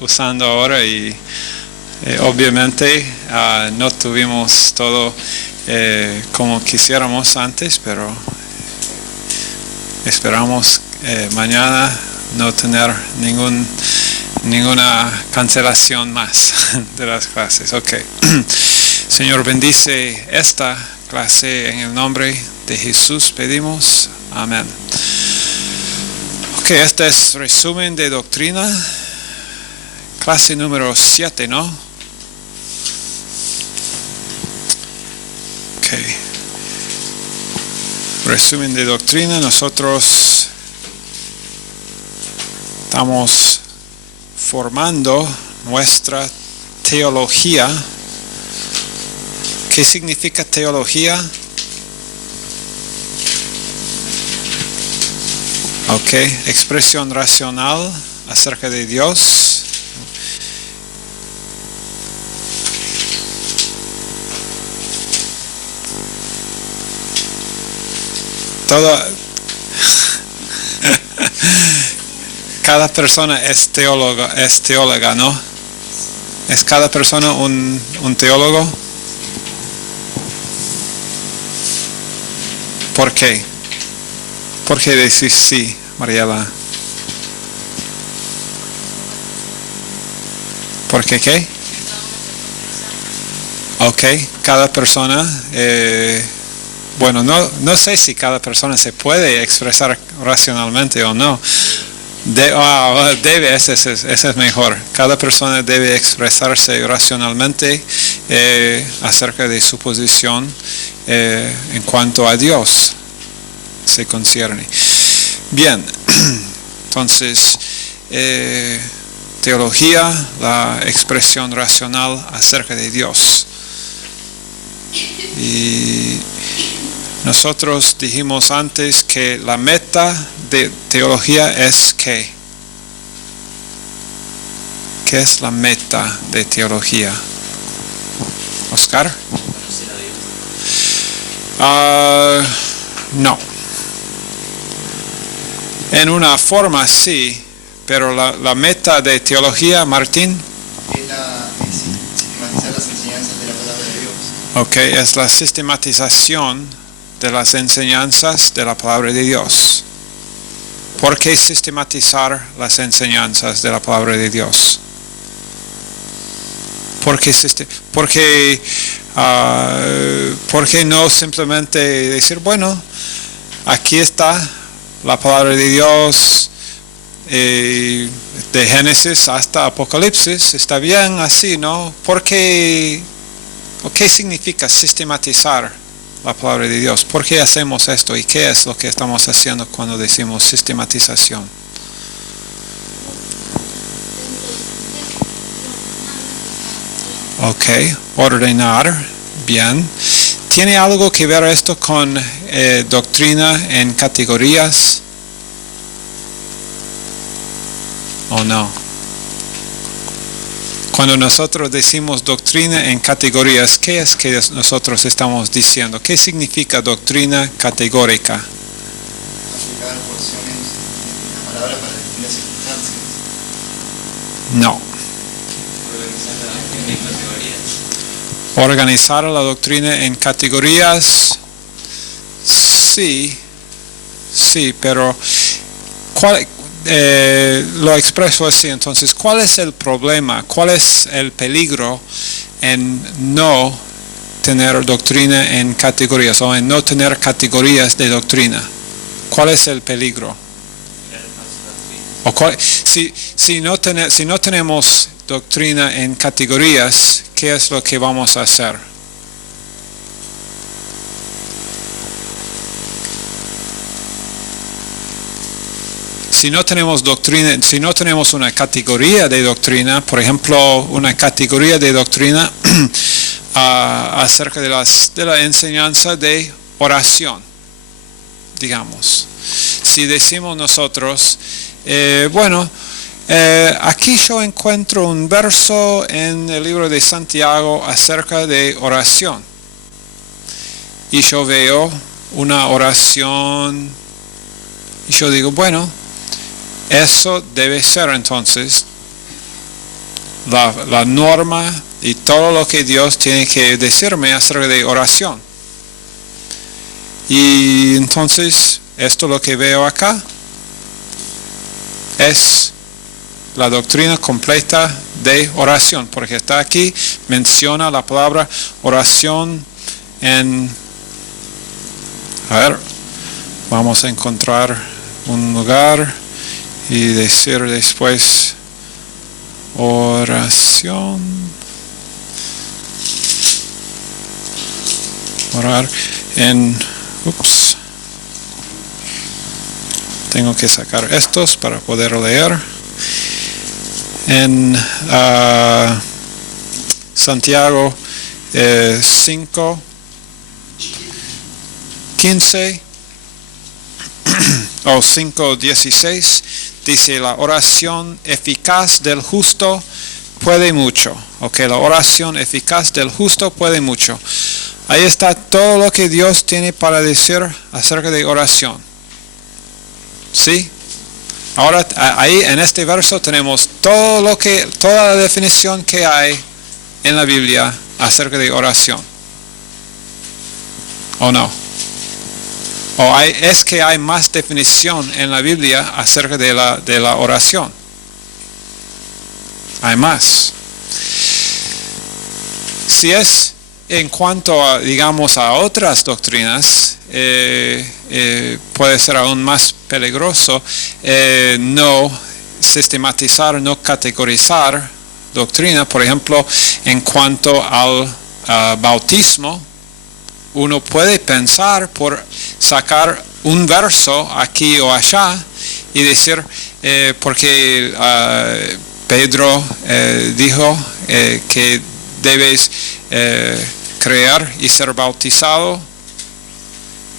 usando ahora y obviamente no tuvimos todo como quisiéramos antes, pero esperamos mañana no tener ninguna cancelación más de las clases. Ok. Señor, bendice esta clase en el nombre de Jesús pedimos. Amén. Ok, este es resumen de doctrina. Clase número 7, ¿no? Ok. Resumen de doctrina. Nosotros estamos formando nuestra teología. ¿Qué significa teología? Ok, expresión racional acerca de Dios. Cada persona es teóloga, ¿no? ¿Es cada persona un teólogo? ¿Por qué? ¿Por qué decís sí, Mariela? ¿Por qué qué? Ok, cada persona, bueno, no sé si cada persona se puede expresar racionalmente o no. Debe, ese es mejor. Cada persona debe expresarse racionalmente acerca de su posición en cuanto a Dios se concierne. Bien, entonces, teología, la expresión racional acerca de Dios. Y nosotros dijimos antes que la meta de teología es ¿qué? ¿Qué es la meta de teología? ¿Oscar? No. En una forma sí, pero la meta de teología, Martín. Sistematizar las enseñanzas de la palabra de Dios. Ok, es la sistematización de las enseñanzas de la palabra de Dios. ¿Por qué sistematizar las enseñanzas de la palabra de Dios? ¿Por qué no simplemente decir, bueno, aquí está la palabra de Dios, de Génesis hasta Apocalipsis, está bien así, ¿no? ¿Qué significa sistematizar la palabra de Dios? ¿Por qué hacemos esto y qué es lo que estamos haciendo cuando decimos sistematización? Ok, ordenar, bien. ¿Tiene algo que ver esto con doctrina en categorías? ¿O no? Cuando nosotros decimos doctrina en categorías, ¿qué es que nosotros estamos diciendo? ¿Qué significa doctrina categórica? Aplicar porciones de la palabra para distintas circunstancias. No. Organizar la doctrina en categorías, sí, pero lo expreso así. Entonces, ¿cuál es el problema? ¿Cuál es el peligro en no tener doctrina en categorías o en no tener categorías de doctrina? ¿Cuál es el peligro? Si no tenemos doctrina en categorías, ¿qué es lo que vamos a hacer? Si no tenemos doctrina, si no tenemos una categoría de doctrina, por ejemplo, una categoría de doctrina acerca de la enseñanza de oración, digamos. Si decimos nosotros, aquí yo encuentro un verso en el libro de Santiago acerca de oración. Y yo veo una oración y yo digo, bueno, eso debe ser entonces la norma y todo lo que Dios tiene que decirme acerca de oración. Y entonces, esto lo que veo acá es la doctrina completa de oración, porque está aquí, menciona la palabra oración en... A ver, vamos a encontrar un lugar y decir después oración. Orar en... Ups. Tengo que sacar estos para poder leer. En Santiago 5, 15 o 5, 16 dice la oración eficaz del justo puede mucho. Ok, la oración eficaz del justo puede mucho. Ahí está todo lo que Dios tiene para decir acerca de oración. ¿Sí? Ahora ahí en este verso tenemos toda la definición que hay en la Biblia acerca de oración. ¿O no? ¿O es que hay más definición en la Biblia acerca de la oración? Hay más. Si es en cuanto a, digamos, a otras doctrinas, puede ser aún más peligroso no sistematizar, no categorizar doctrina. Por ejemplo, en cuanto al bautismo, uno puede pensar por sacar un verso aquí o allá y decir, porque Pedro dijo que debes creer y ser bautizado,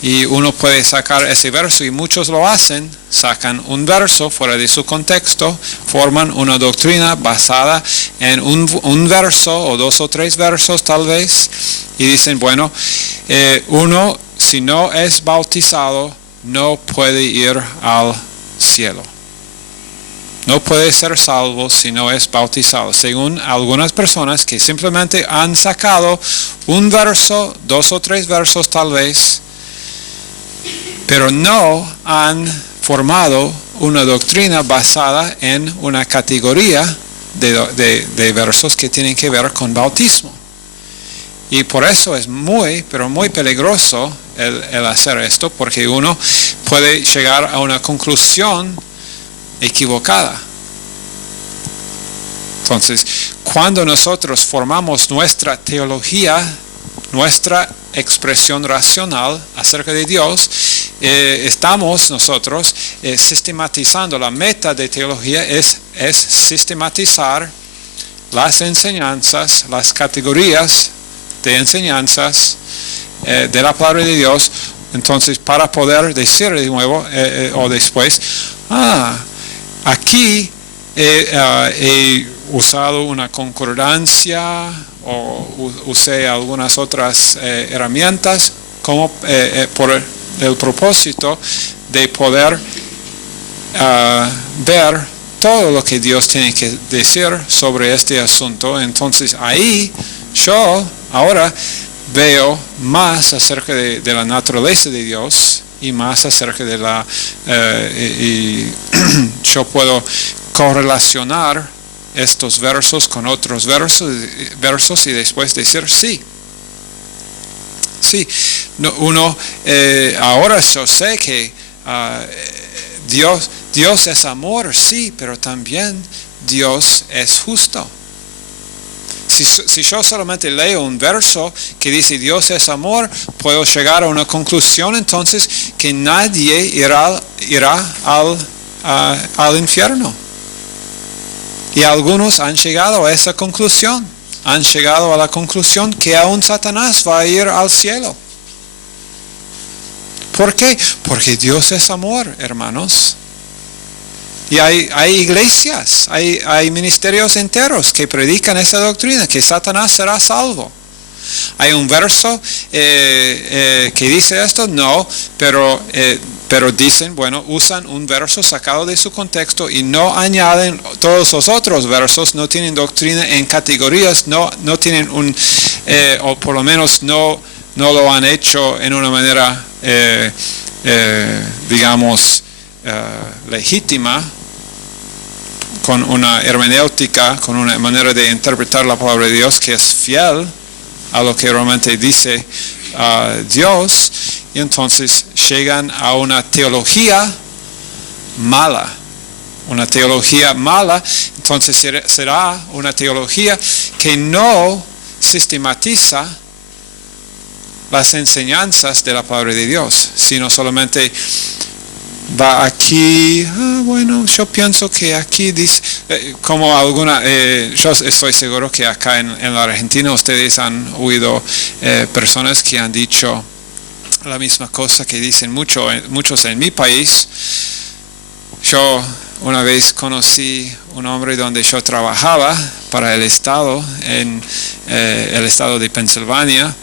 y uno puede sacar ese verso, y muchos lo hacen, sacan un verso fuera de su contexto, forman una doctrina basada en un verso o 2 o 3 versos tal vez, y dicen, bueno, uno si no es bautizado no puede ir al cielo. No puede ser salvo si no es bautizado, según algunas personas que simplemente han sacado un verso, 2 o 3 versos tal vez, pero no han formado una doctrina basada en una categoría de versos que tienen que ver con bautismo. Y por eso es muy, pero muy peligroso el hacer esto, porque uno puede llegar a una conclusión equivocada. Entonces, cuando nosotros formamos nuestra teología, nuestra expresión racional acerca de Dios, estamos nosotros sistematizando. La meta de teología es sistematizar las enseñanzas, las categorías de enseñanzas de la palabra de Dios. Entonces, para poder decir de nuevo o después, aquí he usado una concordancia o usé algunas otras herramientas como por el propósito de poder ver todo lo que Dios tiene que decir sobre este asunto. Entonces ahí yo ahora veo más acerca de la naturaleza de Dios y más acerca de y yo puedo correlacionar estos versos con otros versos y después decir sí. Ahora yo sé que Dios es amor, sí, pero también Dios es justo. Si yo solamente leo un verso que dice Dios es amor, puedo llegar a una conclusión entonces que nadie irá al infierno. Y algunos han llegado a esa conclusión. Han llegado a la conclusión que aún Satanás va a ir al cielo. ¿Por qué? Porque Dios es amor, hermanos. Y hay iglesias, hay ministerios enteros que predican esa doctrina, que Satanás será salvo. ¿Hay un verso que dice esto? No, pero dicen, bueno, usan un verso sacado de su contexto y no añaden todos los otros versos, no tienen doctrina en categorías, no tienen o por lo menos no lo han hecho en una manera, digamos, legítima, con una hermenéutica, con una manera de interpretar la palabra de Dios que es fiel a lo que realmente dice Dios, y entonces llegan a una teología mala. Una teología mala, entonces será una teología que no sistematiza las enseñanzas de la palabra de Dios, sino solamente va aquí, bueno, yo pienso que aquí dice, como yo estoy seguro que acá en la Argentina ustedes han oído personas que han dicho la misma cosa que dicen muchos en mi país. Yo una vez conocí un hombre donde yo trabajaba para el estado, en el estado de Pensilvania,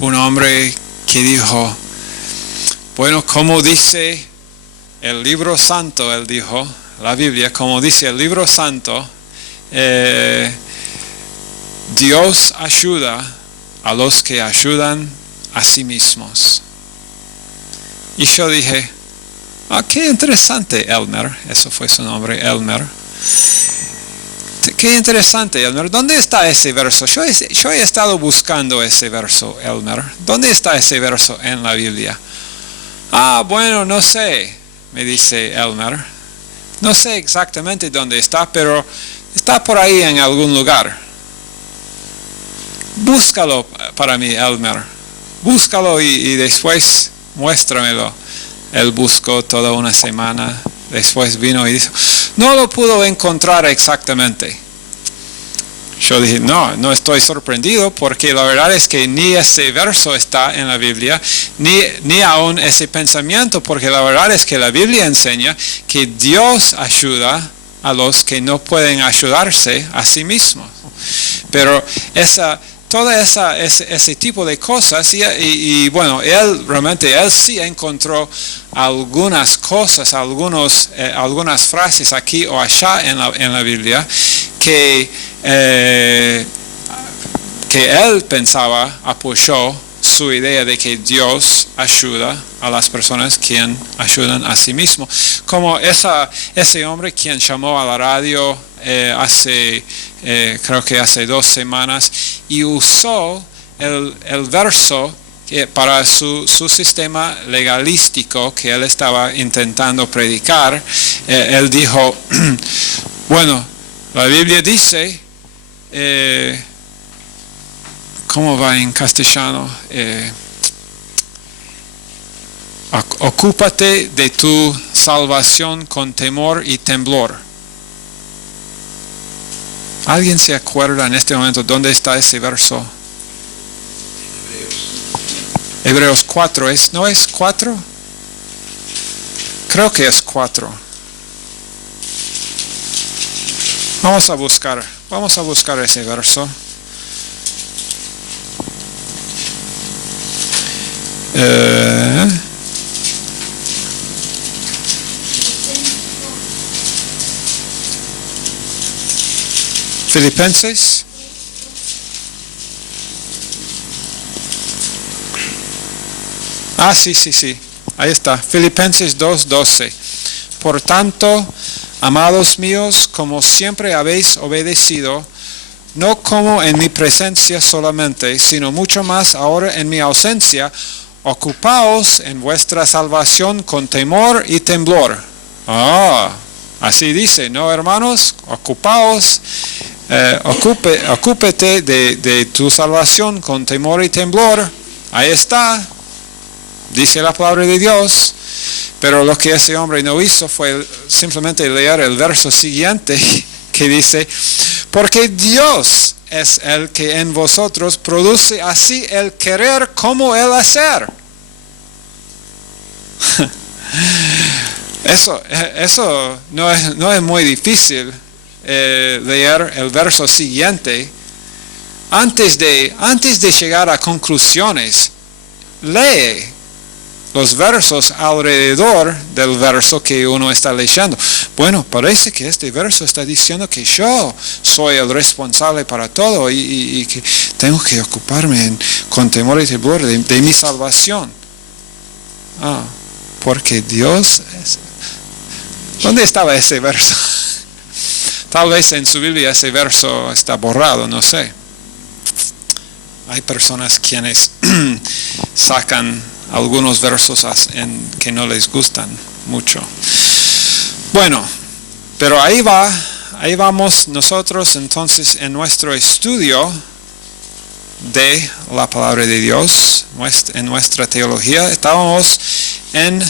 un hombre que dijo, bueno, como dice el libro santo, él dijo, la Biblia, como dice el libro santo, Dios ayuda a los que ayudan a sí mismos. Y yo dije, qué interesante, Elmer, eso fue su nombre, Elmer. Qué interesante, Elmer. ¿Dónde está ese verso? Yo he estado buscando ese verso, Elmer. ¿Dónde está ese verso en la Biblia? Bueno, no sé, me dice Elmer. No sé exactamente dónde está, pero está por ahí en algún lugar. Búscalo para mí, Elmer. Búscalo y después muéstramelo. Él buscó toda una semana. Después vino y dijo, no lo pudo encontrar exactamente. Yo dije, no estoy sorprendido, porque la verdad es que ni ese verso está en la Biblia, ni aún ese pensamiento, porque la verdad es que la Biblia enseña que Dios ayuda a los que no pueden ayudarse a sí mismos. Pero ese tipo de cosas, y bueno, él sí encontró algunas cosas, algunas frases aquí o allá en la Biblia que él pensaba, apoyó su idea de que Dios ayuda a las personas quien ayudan a sí mismos. Como ese hombre quien llamó a la radio creo que hace 2 semanas, y usó el verso para su sistema legalístico que él estaba intentando predicar. Él dijo, bueno, la Biblia dice, ¿cómo va en castellano? Ocúpate de tu salvación con temor y temblor. ¿Alguien se acuerda en este momento dónde está ese verso? Hebreos 4, ¿no es 4? Creo que es 4. Vamos a buscar ese verso. Filipenses. Sí. Ahí está. Filipenses 2:12. Por tanto, amados míos, como siempre habéis obedecido, no como en mi presencia solamente, sino mucho más ahora en mi ausencia, ocupaos en vuestra salvación con temor y temblor. Así dice, ¿no, hermanos? Ocupaos, ocúpete de tu salvación con temor y temblor. Ahí está, dice la palabra de Dios. Pero lo que ese hombre no hizo fue simplemente leer el verso siguiente que dice, porque Dios es el que en vosotros produce así el querer como el hacer. Eso no es muy difícil leer el verso siguiente, antes de llegar a conclusiones, lee los versos alrededor del verso que uno está leyendo. Bueno, parece que este verso está diciendo que yo soy el responsable para todo y que tengo que ocuparme con temor y temblor de mi salvación. Porque Dios ¿Dónde estaba ese verso? Tal vez en su Biblia ese verso está borrado, no sé. Hay personas quienes sacan algunos versos que no les gustan mucho. Bueno, pero ahí vamos nosotros entonces en nuestro estudio de la palabra de Dios, en nuestra teología. Estábamos en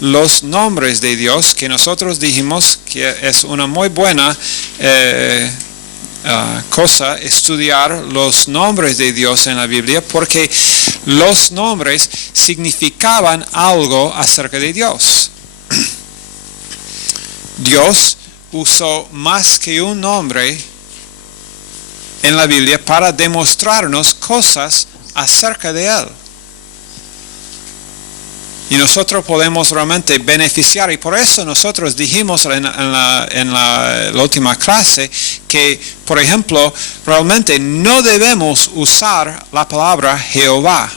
los nombres de Dios, que nosotros dijimos que es una muy buena cosa estudiar los nombres de Dios en la Biblia, porque los nombres significaban algo acerca de Dios. Dios usó más que un nombre en la Biblia para demostrarnos cosas acerca de Él. Y nosotros podemos realmente beneficiar, y por eso nosotros dijimos en la última clase que, por ejemplo, realmente no debemos usar la palabra Jehová.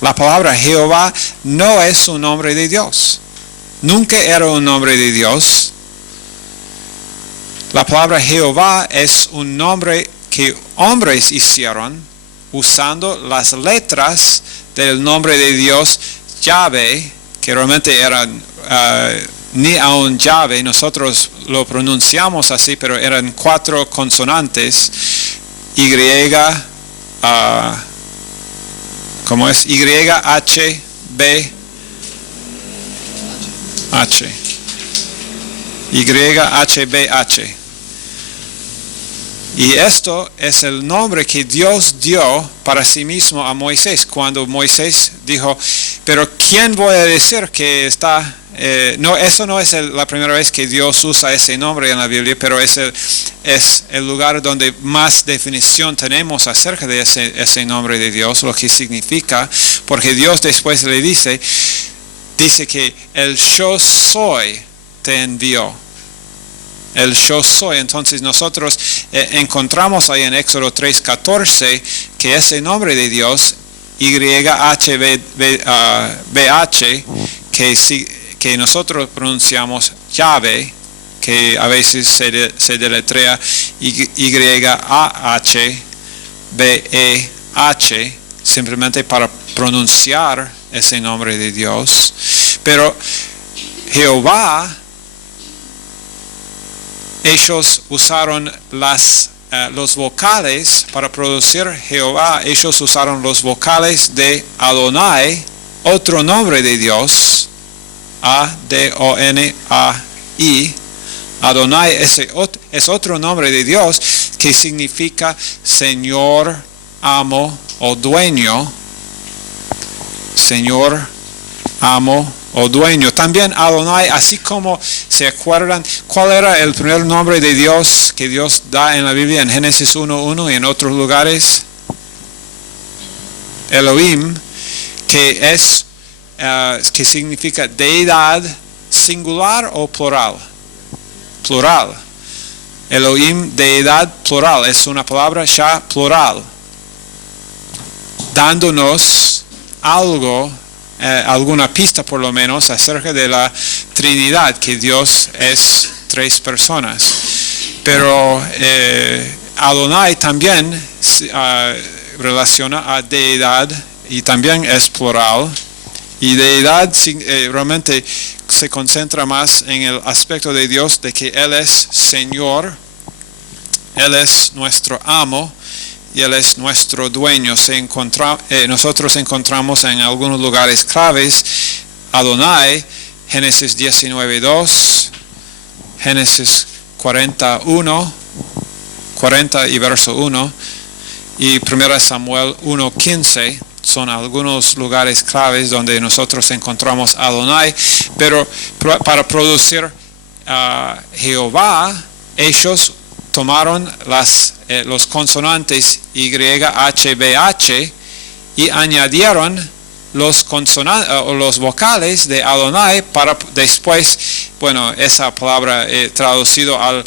La palabra Jehová no es un nombre de Dios. Nunca era un nombre de Dios. La palabra Jehová es un nombre que hombres hicieron usando las letras del nombre de Dios Yahvé, que realmente eran ni aun Yahvé, nosotros lo pronunciamos así, pero eran 4 consonantes, Y, ¿cómo es? Y, H, B, H. Y, H, B, H. Y esto es el nombre que Dios dio para sí mismo a Moisés, cuando Moisés dijo, pero ¿quién voy a decir que está? No, eso no es la primera vez que Dios usa ese nombre en la Biblia, pero es el lugar donde más definición tenemos acerca de ese nombre de Dios, lo que significa, porque Dios después le dice que el yo soy te envió. El yo soy. Entonces nosotros encontramos ahí en Éxodo 3:14 que ese nombre de Dios, YHWH, que nosotros pronunciamos Yahvé, que a veces se deletrea YAHBEH, simplemente para pronunciar ese nombre de Dios. Pero Jehová, ellos usaron los vocales para producir Jehová. Ellos usaron los vocales de Adonai, otro nombre de Dios, A-D-O-N-A-I. Adonai es otro nombre de Dios que significa Señor, amo o dueño. Señor, amo o dueño. También Adonai, así como se acuerdan cuál era el primer nombre de Dios que Dios da en la Biblia en Génesis 1:1 y en otros lugares, Elohim, que significa deidad singular o plural. Plural. Elohim, deidad plural, es una palabra ya plural, dándonos algo, alguna pista por lo menos acerca de la Trinidad, que Dios es 3 personas. Pero Adonai también relaciona a deidad y también es plural. Y deidad realmente se concentra más en el aspecto de Dios, de que Él es Señor, Él es nuestro amo y Él es nuestro dueño. Nosotros encontramos en algunos lugares claves Adonai, Génesis 19:2, Génesis 40 y verso 1, y 1 Samuel 1:15. Son algunos lugares claves donde nosotros encontramos Adonai, pero para producir Jehová, ellos tomaron los consonantes YHBH y añadieron los vocales de Adonai para después, bueno, esa palabra traducido ha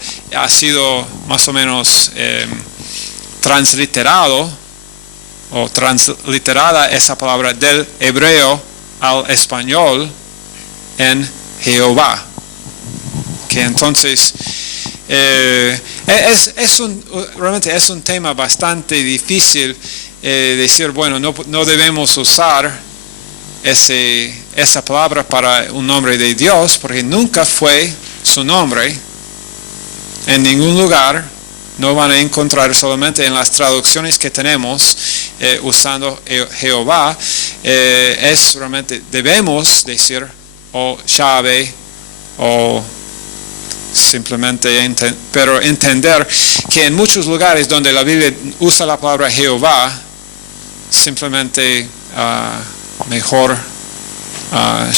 sido más o menos transliterado o transliterada esa palabra del hebreo al español en Jehová. Que entonces realmente es un tema bastante difícil decir, bueno, no debemos usar esa palabra para un nombre de Dios, porque nunca fue su nombre en ningún lugar. No van a encontrar, solamente en las traducciones que tenemos usando Jehová, es realmente debemos decir o Yahvé o simplemente pero entender que en muchos lugares donde la Biblia usa la palabra Jehová, simplemente mejor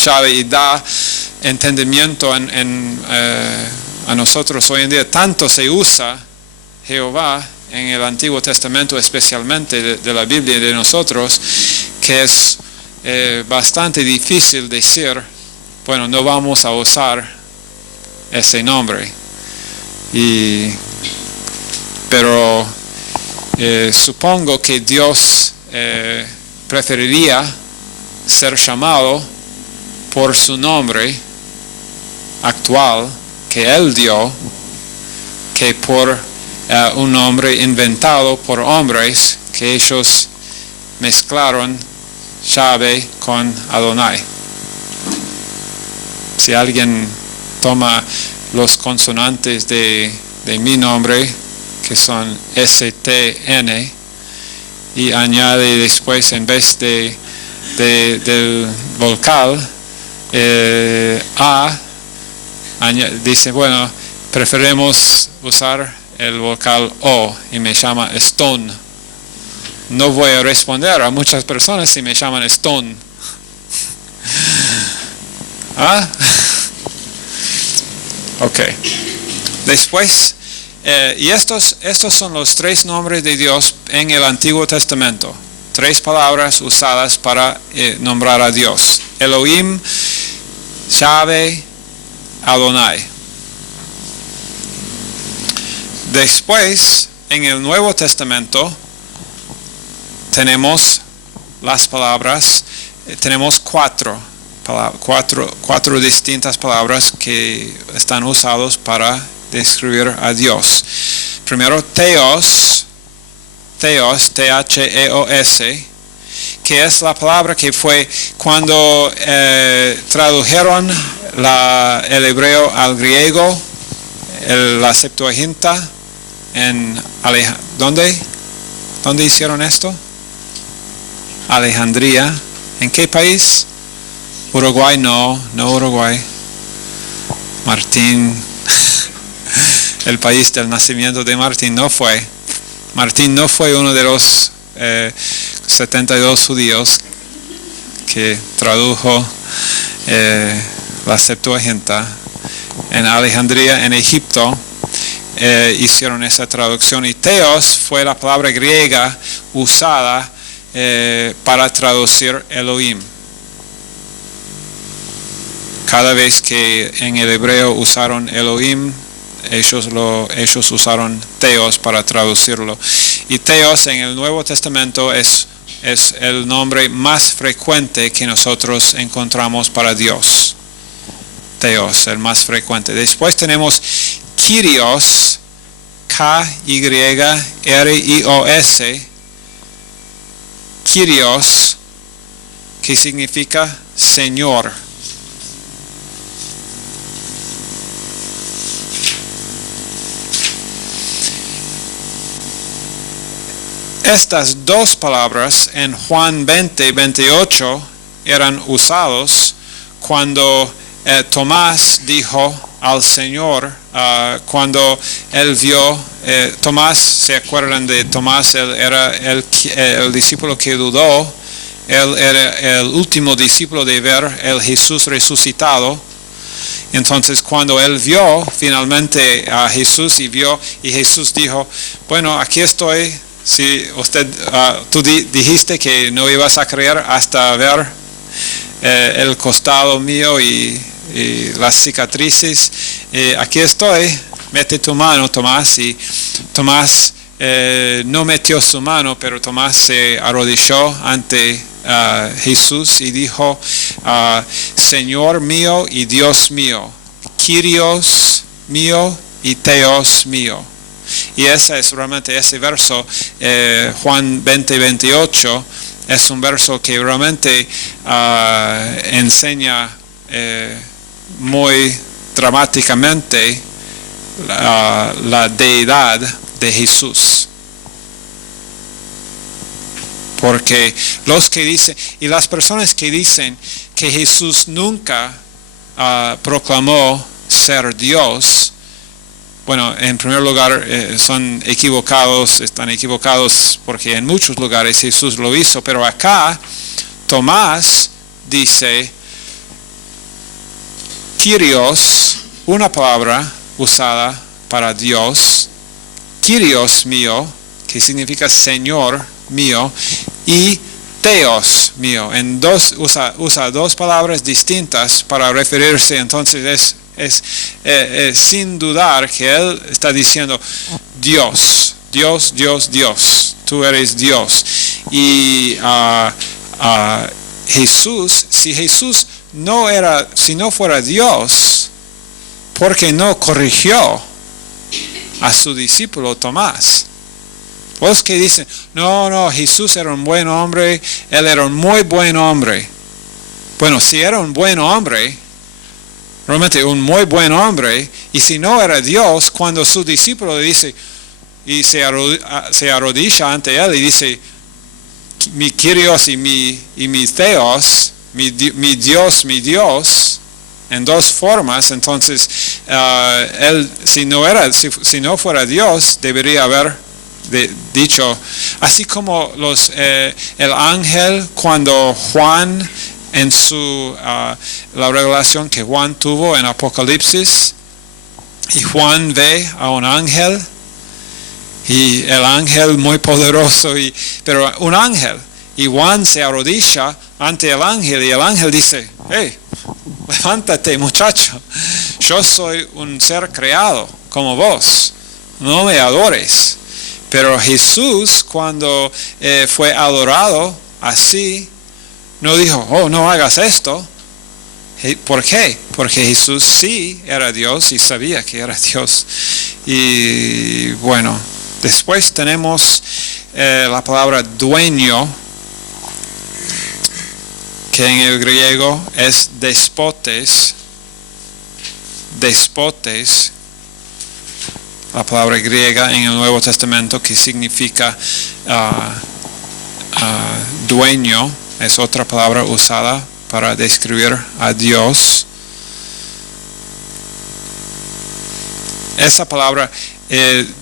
Yahvé, y da entendimiento a nosotros hoy en día. Tanto se usa Jehová en el Antiguo Testamento, especialmente de la Biblia de nosotros, que es bastante difícil decir, bueno, no vamos a usar ese nombre. Pero supongo que Dios preferiría ser llamado por su nombre actual que Él dio, que por un nombre inventado por hombres que ellos mezclaron Yahvé con Adonai. Si alguien toma los consonantes de mi nombre, que son STN, y añade después, en vez del vocal A, dice, bueno, preferimos usar el vocal O y me llama Stone. No voy a responder a muchas personas si me llaman Stone. ¿Ah? Ok. Después, y estos son los tres nombres de Dios en el Antiguo Testamento. Tres palabras usadas para nombrar a Dios: Elohim, Yahvé, Adonai. Después, en el Nuevo Testamento, tenemos las palabras, tenemos cuatro distintas palabras que están usadas para describir a Dios. Primero, Theos, T-H-E-O-S, que es la palabra que fue cuando tradujeron el hebreo al griego, la Septuaginta, ¿dónde hicieron esto? Alejandría. ¿En qué país? Uruguay, no Uruguay. Martín, el país del nacimiento de Martín no fue. Martín no fue uno de los 72 judíos que tradujo la Septuaginta. En Alejandría, en Egipto, hicieron esa traducción, y Theos fue la palabra griega usada para traducir Elohim. Cada vez que en el hebreo usaron Elohim, ellos usaron Theos para traducirlo. Y Theos en el Nuevo Testamento es el nombre más frecuente que nosotros encontramos para Dios. Theos, el más frecuente. Después tenemos Kyrios, K-Y-R-I-O-S. Kyrios, que significa Señor. Estas dos palabras en Juan 20:28 eran usados cuando Tomás dijo al Señor, cuando él vio, Tomás, ¿se acuerdan de Tomás? Él era el discípulo que dudó, él era el último discípulo de ver el Jesús resucitado, Entonces cuando él vio finalmente a Jesús y Jesús dijo, bueno, aquí estoy. Si tú dijiste que no ibas a creer hasta ver el costado mío y las cicatrices, aquí estoy, mete tu mano, Tomás. Y Tomás no metió su mano, pero Tomás se arrodilló ante Jesús y dijo, Señor mío y Dios mío, Kyrios mío y Theos mío. Y ese es realmente ese verso, Juan 20:28, es un verso que realmente enseña muy dramáticamente la deidad de Jesús. Porque los que dicen, y las personas que dicen que Jesús nunca proclamó ser Dios, bueno, en primer lugar están equivocados porque en muchos lugares Jesús lo hizo, pero acá Tomás dice, Kyrios, una palabra usada para Dios, Kyrios mío, que significa Señor mío, y Theos mío. Usa dos palabras distintas para referirse, entonces es sin dudar que él está diciendo Dios, Dios, Dios, Dios, tú eres Dios. Y Jesús, si no fuera Dios, ¿por qué no corrigió a su discípulo Tomás? Los que dicen, no, Jesús era un buen hombre, él era un muy buen hombre. Bueno, si era un buen hombre, realmente un muy buen hombre, y si no era Dios, cuando su discípulo le dice, y se arrodilla ante él y dice, mi Kyrios y mi Theos, mi Dios, en dos formas, entonces él, si no fuera Dios, debería haber dicho, así como el ángel cuando Juan en la revelación que Juan tuvo en Apocalipsis, y Juan ve a un ángel, y el ángel muy poderoso, pero un ángel, y Juan se arrodilla ante el ángel, y el ángel dice, hey, levántate muchacho, yo soy un ser creado como vos, no me adores. Pero Jesús, cuando fue adorado así, no dijo, oh, no hagas esto. ¿Por qué? Porque Jesús sí era Dios y sabía que era Dios. Y bueno, después tenemos la palabra dueño, que en el griego es despotes. Despotes. La palabra griega en el Nuevo Testamento que significa dueño, es otra palabra usada para describir a Dios. Esa palabra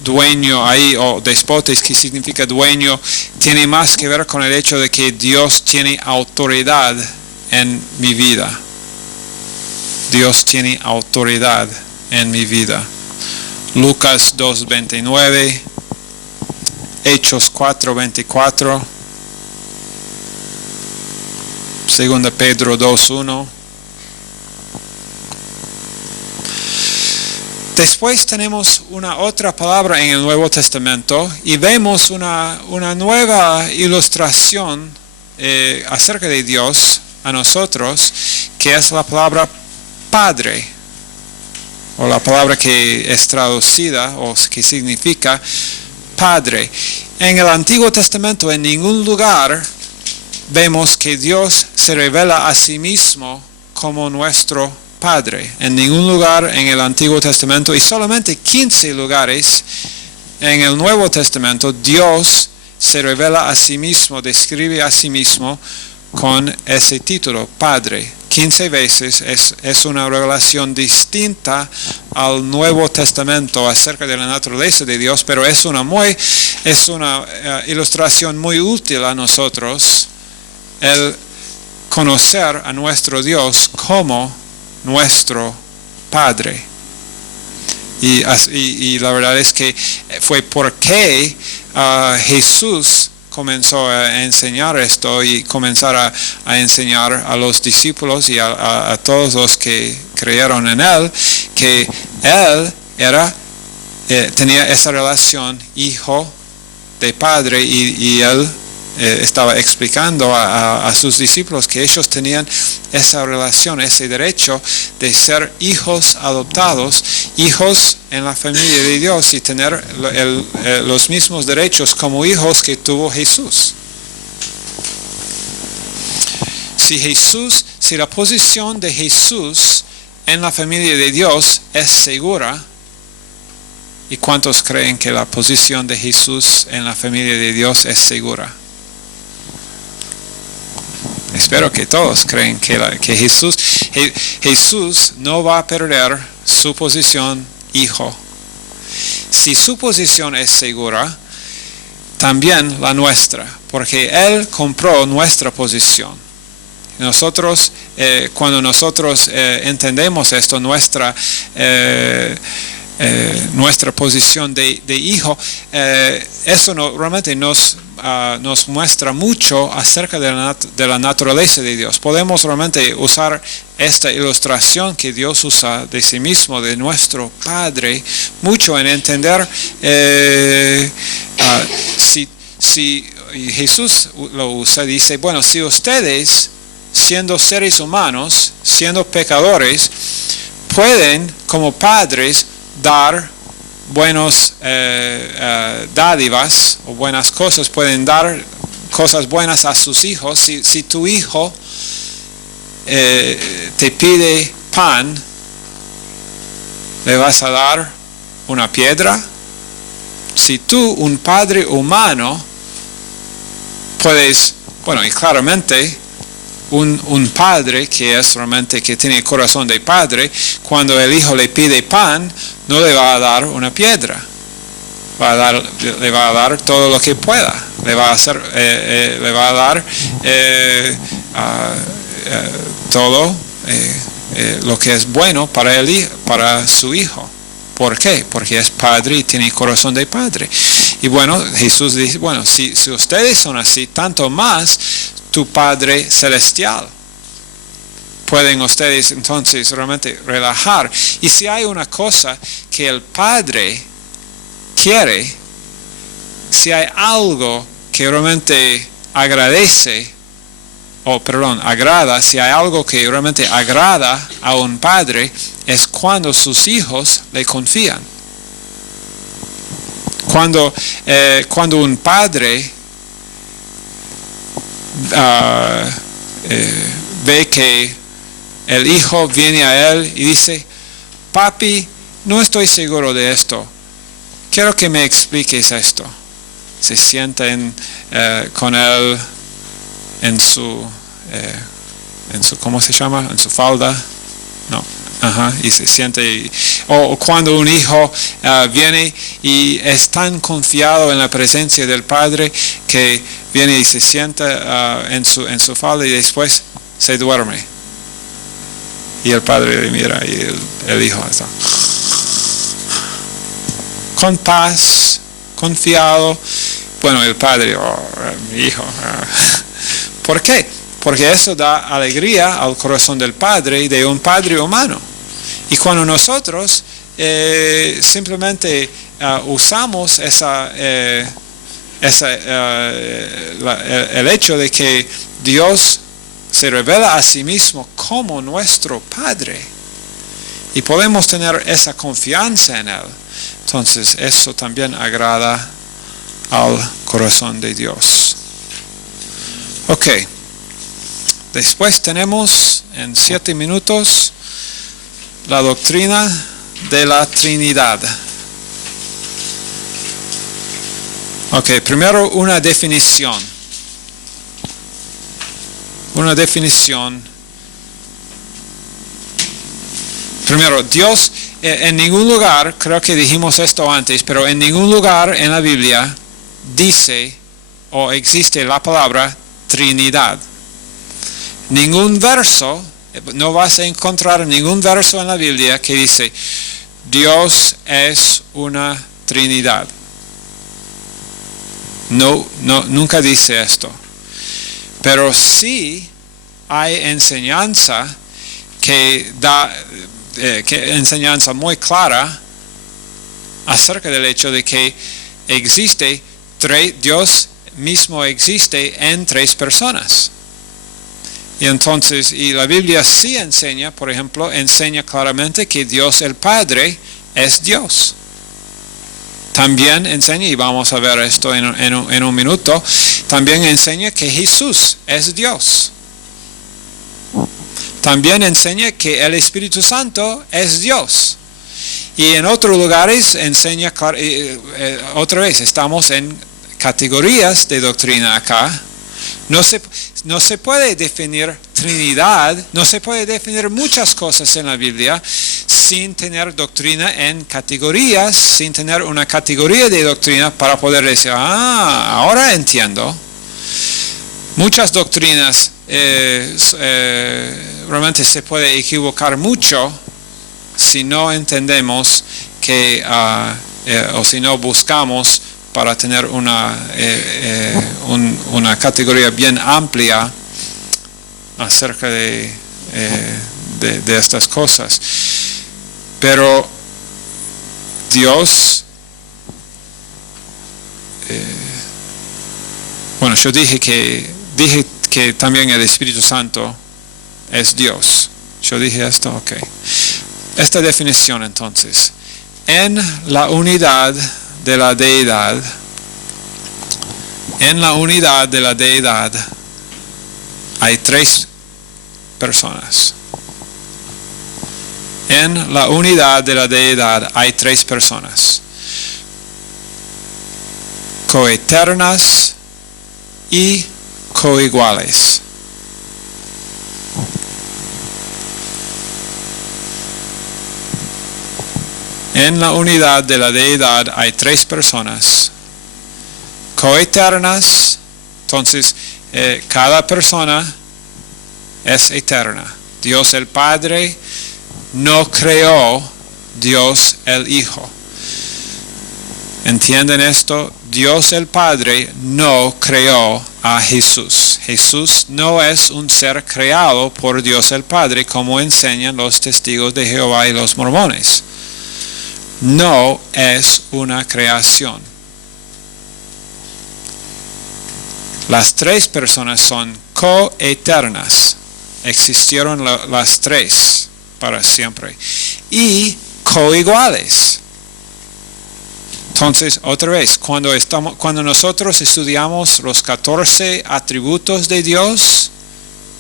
dueño ahí, o despotes, que significa dueño, tiene más que ver con el hecho de que Dios tiene autoridad en mi vida. Dios tiene autoridad en mi vida. Lucas 2:29, Hechos 4:24, 2 Pedro 2:1. Después tenemos una otra palabra en el Nuevo Testamento y vemos una nueva ilustración acerca de Dios a nosotros, que es la palabra Padre, o la palabra que es traducida o que significa Padre. En el Antiguo Testamento en ningún lugar vemos que Dios se revela a sí mismo como nuestro Padre. En ningún lugar en el Antiguo Testamento, y solamente 15 lugares en el Nuevo Testamento, Dios se revela a sí mismo, describe a sí mismo con ese título, Padre. 15 veces es una revelación distinta al Nuevo Testamento acerca de la naturaleza de Dios, pero es una ilustración muy útil a nosotros, el conocer a nuestro Dios como nuestro Padre. Y la verdad es que fue porque Jesús comenzó a enseñar esto y comenzar a enseñar a los discípulos y a todos los que creyeron en Él, que Él tenía esa relación hijo de padre y Él estaba explicando a sus discípulos que ellos tenían esa relación, ese derecho de ser hijos adoptados, hijos en la familia de Dios y tener los mismos derechos como hijos que tuvo Jesús. Si la posición de Jesús en la familia de Dios es segura, ¿y cuántos creen que la posición de Jesús en la familia de Dios es segura? Espero que todos creen que Jesús no va a perder su posición hijo. Si su posición es segura, también la nuestra, porque Él compró nuestra posición. Nosotros, cuando nosotros entendemos esto, nuestra posición de hijo, eso realmente nos muestra mucho acerca de la naturaleza de Dios. Podemos realmente usar esta ilustración que Dios usa de sí mismo, de nuestro Padre, mucho en entender si Jesús lo usa, dice, bueno, si ustedes, siendo seres humanos, siendo pecadores, pueden como padres dar buenos dádivas o buenas cosas, pueden dar cosas buenas a sus hijos. Si tu hijo te pide pan, ¿le vas a dar una piedra? Si tú, un padre humano, puedes, bueno, y claramente un padre que es realmente, que tiene el corazón de padre, cuando el hijo le pide pan, no le va a dar una piedra, le va a dar todo lo que pueda, le va a dar todo lo que es bueno para su hijo. ¿Por qué? Porque es padre y tiene el corazón de padre. Y bueno, Jesús dice, bueno, si ustedes son así, tanto más tu Padre Celestial. Pueden ustedes entonces realmente relajar. Y si hay una cosa que el Padre quiere, si hay algo que realmente agrada, si hay algo que realmente agrada a un padre, es cuando sus hijos le confían. Cuando un padre ve que el hijo viene a él y dice, papi, no estoy seguro de esto, quiero que me expliques esto. Se sienten con él en su ¿cómo se llama? En su falda. No. Y se siente, o cuando un hijo viene y es tan confiado en la presencia del padre que viene y se sienta en su falda y después se duerme. Y el padre le mira y el hijo está con paz, confiado. Bueno, el padre, mi hijo. ¿Por qué? Porque eso da alegría al corazón del padre y de un padre humano. Y cuando nosotros simplemente usamos el hecho de que Dios se revela a sí mismo como nuestro Padre y podemos tener esa confianza en Él, entonces eso también agrada al corazón de Dios. Ok, después tenemos en 7 minutos la doctrina de la Trinidad. Ok, primero una definición. Primero, Dios en ningún lugar, creo que dijimos esto antes, pero en ningún lugar en la Biblia dice o existe la palabra Trinidad. Ningún verso no vas a encontrar ningún verso en la Biblia que dice Dios es una Trinidad. No, nunca dice esto. Pero sí hay enseñanza que da enseñanza muy clara acerca del hecho de que existe Dios mismo existe en 3 personas. Y entonces, y la Biblia sí enseña, por ejemplo, enseña claramente que Dios el Padre es Dios. También enseña, y vamos a ver esto en un minuto, también enseña que Jesús es Dios. También enseña que el Espíritu Santo es Dios. Y en otros lugares enseña, otra vez, estamos en categorías de doctrina acá. No se puede definir Trinidad, no se puede definir muchas cosas en la Biblia sin tener doctrina en categorías, sin tener una categoría de doctrina para poder decir, ahora entiendo. Muchas doctrinas realmente se puede equivocar mucho si no entendemos que, o si no buscamos para tener una categoría bien amplia acerca de estas cosas. Pero Dios, bueno, yo dije que también el Espíritu Santo es Dios. Yo dije esto, ok. Esta definición entonces, en la unidad de la deidad, hay 3 personas. En la unidad de la deidad hay 3 personas, coeternas y coiguales. En la unidad de la deidad hay 3 personas coeternas. Entonces, cada persona es eterna. Dios el Padre no creó Dios el Hijo. ¿Entienden esto? Dios el Padre no creó a Jesús. Jesús no es un ser creado por Dios el Padre, como enseñan los testigos de Jehová y los mormones. No es una creación. Las 3 personas son coeternas. Existieron las 3 para siempre. Y coiguales. Entonces, otra vez, cuando nosotros estudiamos los 14 atributos de Dios,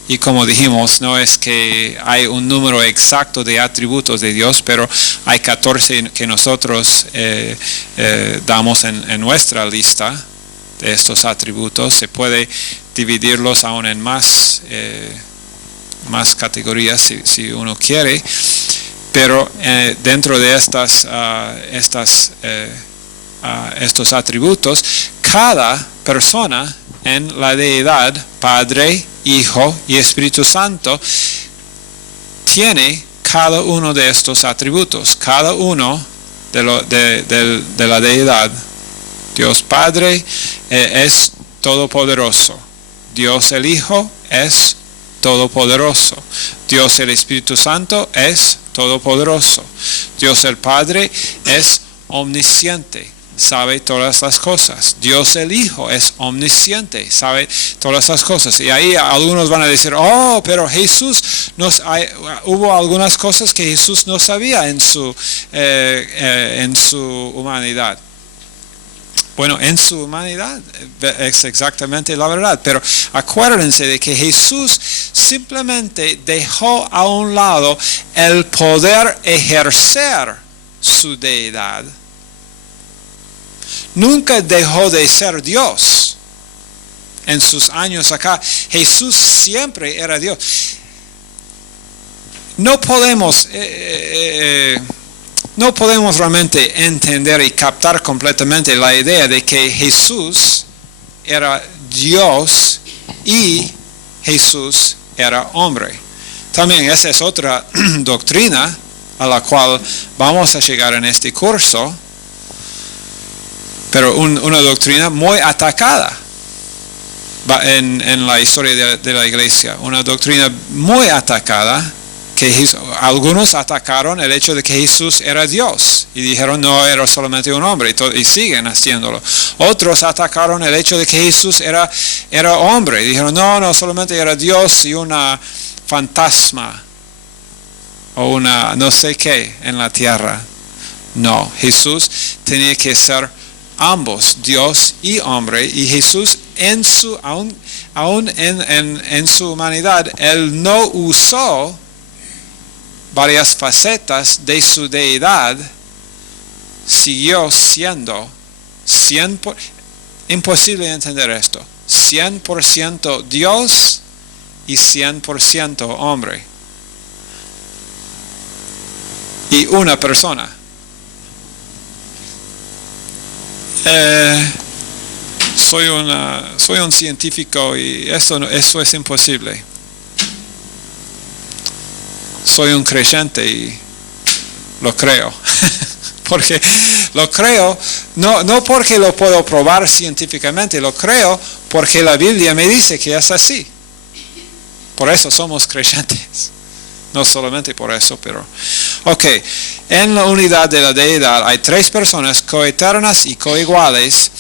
y como dijimos, no es que hay un número exacto de atributos de Dios, pero hay 14 que nosotros damos en nuestra lista de estos atributos. Se puede dividirlos aún en más categorías si uno quiere, pero dentro de estos atributos, cada persona en la deidad, Padre, Hijo y Espíritu Santo, tiene cada uno de estos atributos. Cada uno de la deidad, Dios Padre es todopoderoso. Dios el Hijo es todopoderoso. Dios el Espíritu Santo es todopoderoso. Dios el Padre es omnisciente, sabe todas las cosas. Dios el Hijo es omnisciente, sabe todas las cosas. Y ahí algunos van a decir, pero Jesús hubo algunas cosas que Jesús no sabía en su humanidad. Bueno, en su humanidad es exactamente la verdad, pero acuérdense de que Jesús simplemente dejó a un lado el poder ejercer su deidad. Nunca dejó de ser Dios. En sus años acá, Jesús siempre era Dios. No podemos realmente entender y captar completamente la idea de que Jesús era Dios y Jesús era hombre. También esa es otra doctrina a la cual vamos a llegar en este curso, pero una doctrina muy atacada en la historia de la iglesia, una doctrina muy atacada, que algunos atacaron el hecho de que Jesús era Dios y dijeron no, era solamente un hombre, y siguen haciéndolo. Otros atacaron el hecho de que Jesús era hombre y dijeron no, solamente era Dios y una fantasma o una no sé qué en la tierra. No, Jesús tenía que ser ambos, Dios y hombre, y Jesús aún en su humanidad, él no usó varias facetas de su deidad, siguió siendo imposible entender esto, 100% Dios y 100% hombre. Y una persona. Soy un científico y eso es imposible. Soy un creyente y lo creo. Porque lo creo, no porque lo puedo probar científicamente, lo creo porque la Biblia me dice que es así. Por eso somos creyentes. No solamente por eso, pero... Ok, en la unidad de la deidad hay tres personas coeternas y coiguales,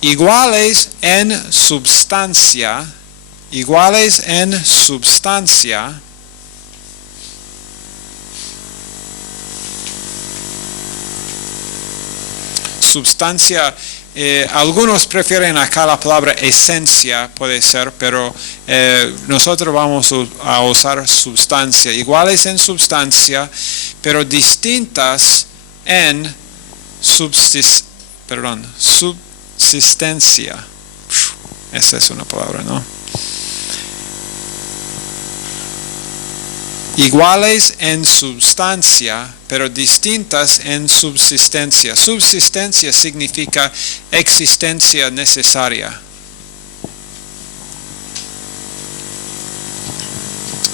iguales en substancia, algunos prefieren acá la palabra esencia, puede ser, pero nosotros vamos a usar substancia, iguales en substancia, pero distintas en subsistencia. Esa es una palabra, ¿no? Iguales en substancia, pero distintas en subsistencia. Subsistencia significa existencia necesaria.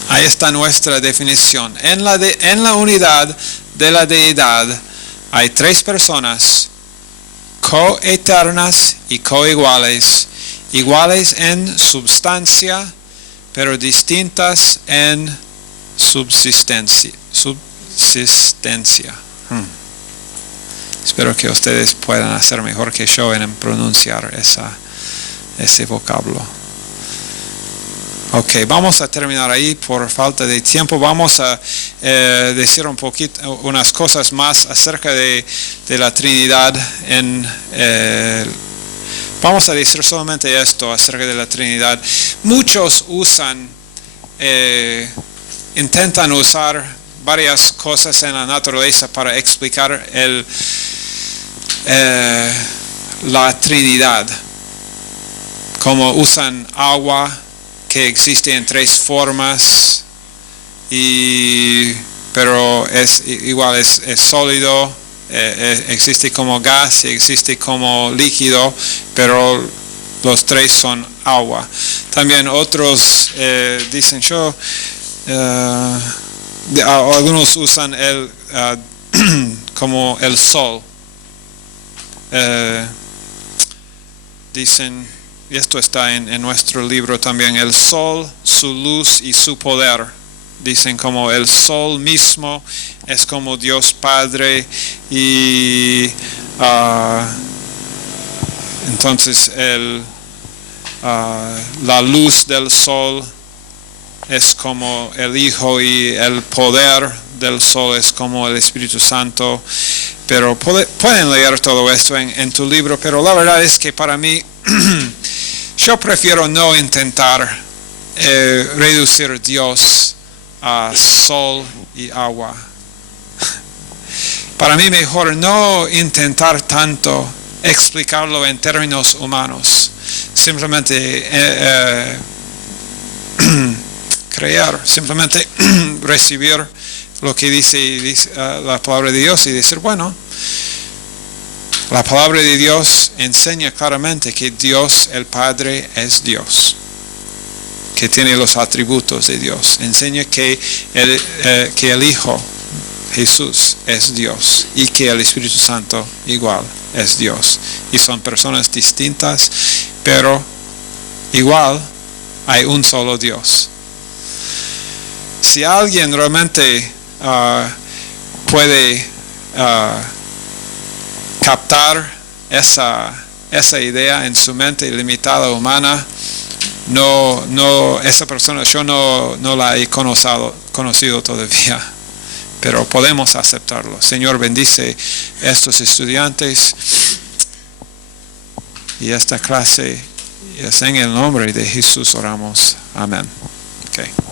Ahí está nuestra definición. En la unidad de la deidad hay tres personas coeternas y coiguales, iguales en substancia, pero distintas en subsistencia. Espero que ustedes puedan hacer mejor que yo en pronunciar ese vocablo. Ok, vamos a terminar ahí por falta de tiempo. Vamos a decir unas cosas más acerca de la Trinidad. Vamos a decir solamente esto acerca de la Trinidad. Muchos intentan usar varias cosas en la naturaleza para explicar la Trinidad. Como usan agua, que existe en tres formas, pero es sólido, existe como gas y existe como líquido, pero los tres son agua. También otros dicen algunos usan como el sol. Dicen, y esto está en nuestro libro también, el sol, su luz y su poder. Dicen como el sol mismo es como Dios Padre y entonces la luz del sol es como el Hijo y el poder del sol es como el Espíritu Santo. Pero pueden leer todo esto en tu libro, pero la verdad es que para mí yo prefiero no intentar reducir Dios a sol y agua. Para mí mejor no intentar tanto explicarlo en términos humanos. Simplemente creer, simplemente recibir lo que dice la palabra de Dios y decir, bueno, la palabra de Dios enseña claramente que Dios el Padre es Dios. que tiene los atributos de Dios. Enseña que el Hijo Jesús es Dios y que el Espíritu Santo igual es Dios. Y son personas distintas, pero igual hay un solo Dios. Si alguien realmente puede captar esa idea en su mente limitada humana, esa persona yo no la he conocido todavía, pero podemos aceptarlo. Señor, bendice estos estudiantes y esta clase. Y es en el nombre de Jesús oramos. Amén. Okay.